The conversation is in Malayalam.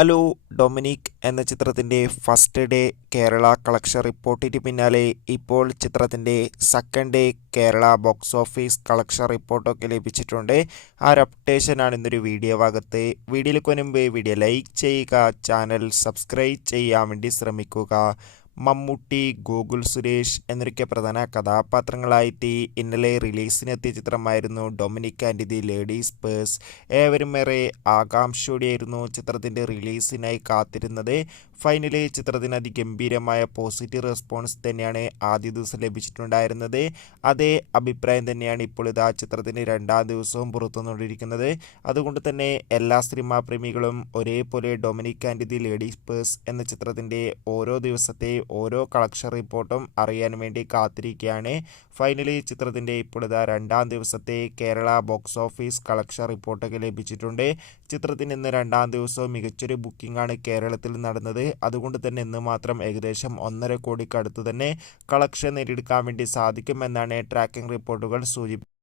ഹലോ ഡൊമിനിക് എന്ന ചിത്രത്തിൻ്റെ ഫസ്റ്റ് ഡേ കേരള കളക്ഷൻ റിപ്പോർട്ടിന് പിന്നാലെ ഇപ്പോൾ ചിത്രത്തിൻ്റെ second day Kerala box office collection റിപ്പോർട്ടൊക്കെ ലഭിച്ചിട്ടുണ്ട്. ആ ഒരു അപ്ഡേഷനാണ് ഇന്നൊരു വീഡിയോ ഭാഗത്ത്. വീഡിയോയിലേക്ക് മുൻപ് വീഡിയോ ലൈക്ക് ചെയ്യുക, ചാനൽ സബ്സ്ക്രൈബ് ചെയ്യാൻ വേണ്ടി ശ്രമിക്കുക. മമ്മൂട്ടി, ഗോകുൽ സുരേഷ് എന്നൊക്കെ പ്രധാന കഥാപാത്രങ്ങളായിട്ട് ഇന്നലെ റിലീസിനെത്തിയ ചിത്രമായിരുന്നു Dominic and the ladies purse. ഏവരും ഏറെ ആകാംക്ഷയോടെയായിരുന്നു ചിത്രത്തിൻ്റെ റിലീസിനായി കാത്തിരുന്നത്. ഫൈനലി ചിത്രത്തിന് അതിഗംഭീരമായ പോസിറ്റീവ് റെസ്പോൺസ് തന്നെയാണ് ആദ്യ ദിവസം ലഭിച്ചിട്ടുണ്ടായിരുന്നത്. അതേ അഭിപ്രായം തന്നെയാണ് ഇപ്പോൾ ഇതാ ചിത്രത്തിൻ്റെ രണ്ടാം ദിവസവും പുറത്തുവന്നുകൊണ്ടിരിക്കുന്നത്. അതുകൊണ്ട് തന്നെ എല്ലാ സിനിമാ പ്രേമികളും ഒരേപോലെ Dominic and the ladies purse എന്ന ചിത്രത്തിൻ്റെ ഓരോ ദിവസത്തെ ഓരോ കളക്ഷൻ റിപ്പോർട്ടും അറിയാൻ വേണ്ടി കാത്തിരിക്കുകയാണ്. ഫൈനലി ചിത്രത്തിൻ്റെ ഇപ്പോൾ ഇതാ രണ്ടാം ദിവസത്തെ കേരള ബോക്സ് ഓഫീസ് കളക്ഷൻ റിപ്പോർട്ടൊക്കെ ലഭിച്ചിട്ടുണ്ട്. ചിത്രത്തിന് ഇന്ന് രണ്ടാം ദിവസവും മികച്ചൊരു ബുക്കിംഗ് ആണ് കേരളത്തിൽ നടന്നത്. അതുകൊണ്ട് തന്നെ ഇന്ന് മാത്രം ഏകദേശം 1.5 കോടിക്ക് അടുത്ത് തന്നെ കളക്ഷൻ നേടിയെടുക്കാൻ വേണ്ടി സാധിക്കുമെന്നാണ് ട്രാക്കിംഗ് റിപ്പോർട്ടുകൾ സൂചിപ്പിക്കുന്നത്.